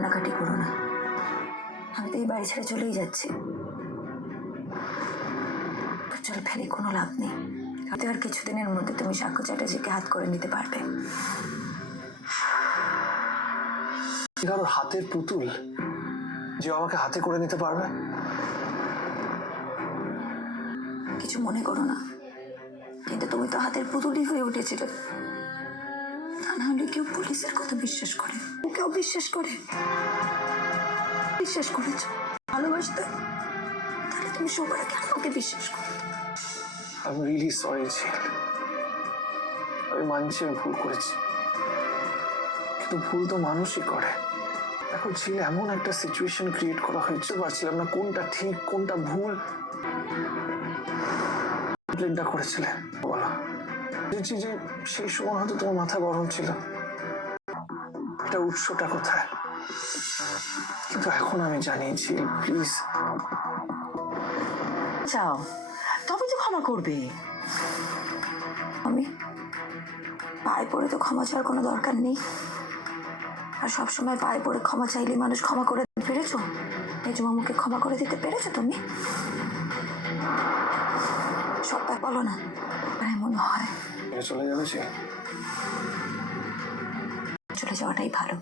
কান্নাকাটি করো না, আমি তো এই বাড়ি ছেড়ে চলেই যাচ্ছি। চলে ফেলে কোনো লাভ নেই। হয়তো আর কিছুদিনের মধ্যে তুমি সাক্ষ্য চ্যাটার্জিকে হাত করে নিতে পারবে। কারোর হাতের পুতুল যে আমাকে হাতে করে নিতে পারবে? কিছু মনে করো না, কিন্তু তুমি তো হাতের পুতুলই হয়ে উঠেছিলে। তা না হলে কেউ পুলিশের কথা বিশ্বাস করে? কেউ বিশ্বাস করে? বিশ্বাস করেছ, ভালোবাসতে, তাহলে তুমি সবার কেন আমাকে বিশ্বাস করো? I'm really sorry ছিল। আমি মানছি আমি ভুল করেছি, কিন্তু ভুল তো মানুষই করে। এখন ছিল এমন একটা সিচুয়েশন ক্রিয়েট করা হয়েছে, পারছিলাম না কোনটা ঠিক কোনটা ভুল। কমপ্লেনটা করেছিলে বলো, বুঝেছি যে সেই সময় হয়তো তোমার মাথা গরম ছিল, এটা উৎসটা কোথায়। কিন্তু এখন আমি জানিয়েছি, প্লিজ যাও, তবে তো ক্ষমা করবে। আমি পায়ে পড়ে তো ক্ষমা চাওয়ার কোনো দরকার নেই। আর সবসময় পায়ে পড়ে ক্ষমা চাইলে মানুষ ক্ষমা করে পেরেছো? মেজো মামুকে ক্ষমা করে দিতে পেরেছো তুমি? সবটা বলো না, আর এমন হয় চলে যাবে। চলে যাওয়াটাই ভালো।